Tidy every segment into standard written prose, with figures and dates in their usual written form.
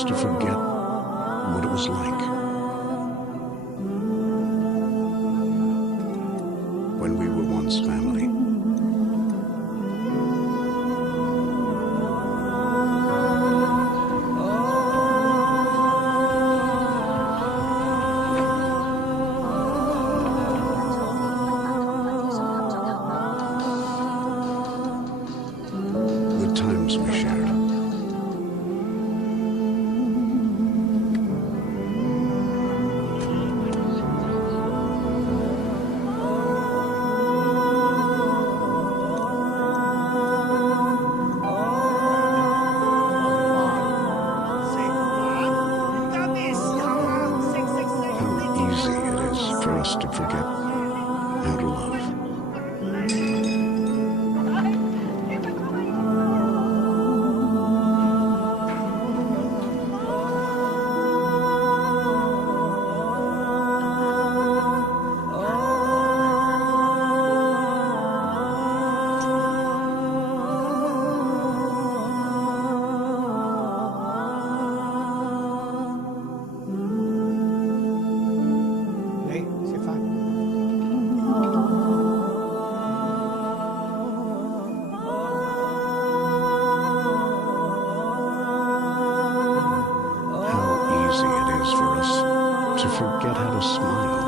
us to forget what it was like when we were once family. The times we shared. How easy it is for us to forget how to love. Đấy, sẽ phát. How easy it is for us to forget how to smile.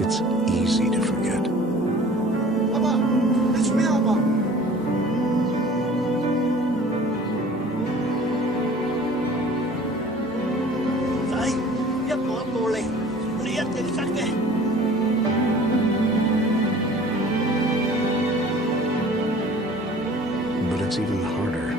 It's easy to forget. 아빠, 내 준비해 아빠. Đấy, nhất của cô liền liền chính sách kìa. But it's even harder